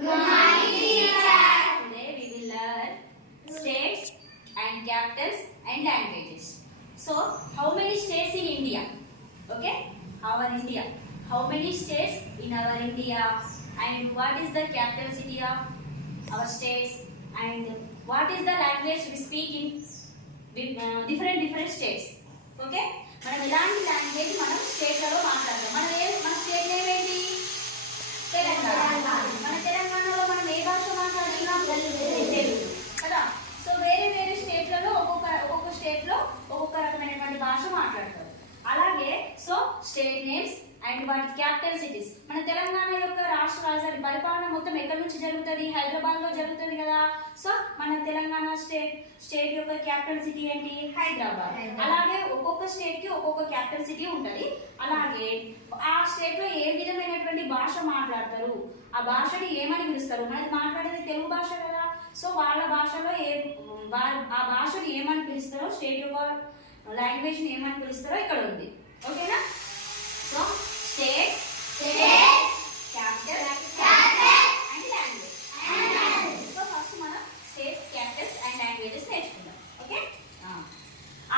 Good morning, teacher. Today we will learn states and capitals and languages. So, how many states in India? Okay, our India. How many states in our India? And what is the capital city of our states? And what is the language we speak in different states? Okay, మనం ఎలాంటి language మనం స్టేట్లలో మాట్లాడతాం. మన state name ఏంటి? తెలంగాణ. మన తెలంగాణలో మనం ఏ భాష మాట్లాడుతున్నాం? తెలుగు కదా. సో వేరే వేరే స్టేట్లలో ఒక్కొక్క స్టేట్లో ఒక్కొక్క రకమైనటువంటి భాష మాట్లాడతారు. అలాగే సో స్టేట్ నేమ్స్ అండ్ వాటి క్యాపిటల్ సిటీస్. మన తెలంగాణ యొక్క రాష్ట్ర రాజధాని పరిపాలన మొత్తం ఎక్కడి నుంచి జరుగుతుంది? హైదరాబాద్ లో జరుగుతుంది కదా. సో మన తెలంగాణ స్టేట్ యొక్క క్యాపిటల్ సిటీ ఏంటి? హైదరాబాద్. అలాగే ఒక్కొక్క స్టేట్ కి ఒక్కొక్క క్యాపిటల్ సిటీ ఉంటది. అలాగే ఆ స్టేట్ లో ఏ విధమైనటువంటి భాష మాట్లాడతారు, ఆ భాషని ఏమని పిలుస్తారు? మనది మాట్లాడేది తెలుగు భాష కదా. సో వాళ్ళ భాషలో ఆ భాషను ఏమని పిలుస్తారో, స్టేట్ యొక్క లాంగ్వేజ్ ని ఏమని పిలుస్తారో ఇక్కడ ఉంది. ఓకేనా? So states, capitals, and language. So first మనం states, capitals, and languages నేర్చుకుందాం. ఓకే?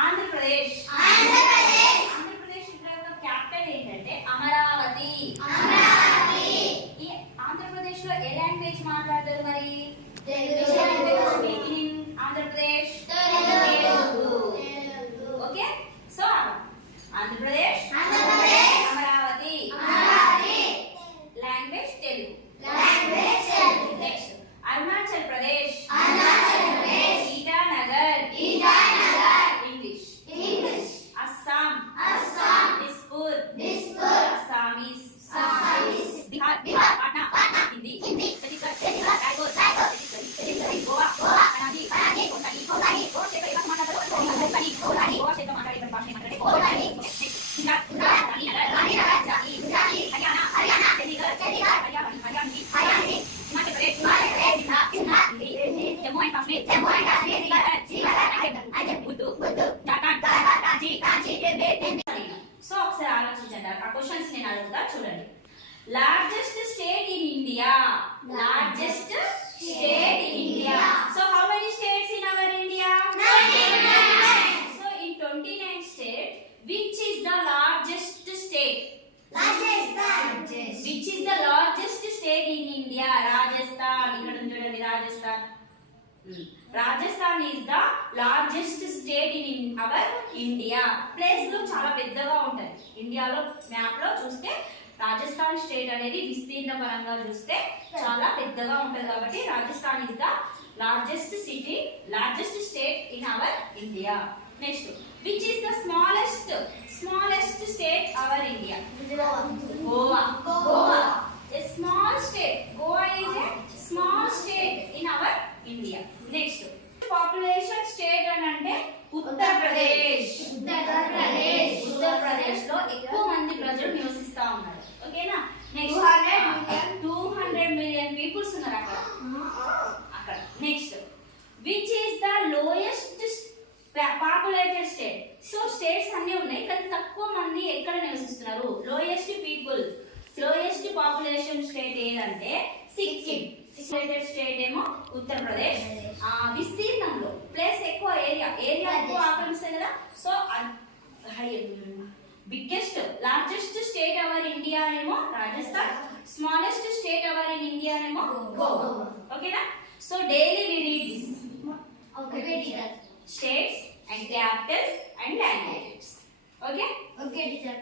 ఆంధ్రప్రదేశ్ యొక్క క్యాపిటల్ ఏంటంటే అమరావతి. ఈ ఆంధ్రప్రదేశ్ లో ఏ లాంగ్వేజ్ మాట్లాడతారు మరి? Telugu. Andhra Pradesh okay. So Andhra Pradesh Amaravati language Telugu. Next Arunachal Pradesh Itanagar English. Assam Dispur Assamese. Bihar Patna Hindi. Chhattisgarh Raipur Goa Karnataka కోంకణి. Goa క్షేత్ర మాట్లాడే భాష హర్యానా చండీగఢ్ హర్యానా హిమాచల్ ప్రదేశ్ జమ్మూ అండ్ కాశ్మీర్ ఉర్దూ జార్ఖండ్ రాంచీ. సో ఒకసారి ఆలోచించండి. ఆ క్వశ్చన్స్ నేను అడుగుతా, చూడండి. Largest state in India. Largest state in India. So how many states in our India? 29 states. Which is the largest state? Which is the largest state in India? Rajasthan. ఇక్కడ చూడండి, Rajasthan. Rajasthan is the largest state in our India. Place లో చాలా పెద్దగా ఉంటది. ఇండియాలో map లో చూస్తే Rajasthan state అనేది విస్తీర్ణ పరంగా చూస్తే చాలా పెద్దగా ఉంటది. కాబట్టి Rajasthan is the largest state in our India. Next, which is the smallest state our India? Goa. A small state. Goa is a small state in our India. Next, population state అంటే ఉత్తర్ ప్రదేశ్. ఉత్తర్ ప్రదేశ్ లో ఎక్కువ మంది ప్రజలు నివసిస్తా ఉన్నారు. ఓకేనా? నెక్స్ట్ 200 మిలియన్ పీపుల్స్ ఉన్నారు అక్కడ. Next, which is the lowest populated state. So states అన్ని ఉన్నాయి, కానీ తక్కువ మంది ఎక్కడ నివసిస్తున్నారు? లోయెస్ట్ పాపులేషన్ స్టేట్ ఏదంటే సిక్కిం. పాపులేటెడ్ స్టేట్ ఏమో ఉత్తరప్రదేశ్. విస్తీర్ణంలో ప్లేస్ ఎక్కువ, ఏరియా ఎక్కువ ఆక్రమిస్తాయి కదా. So largest state our India ఏమో Rajasthan. Smallest state our in India ఏమో గోవా. ఓకేనా? So daily we read this. States and capitals and languages. Okay? Okay, teacher.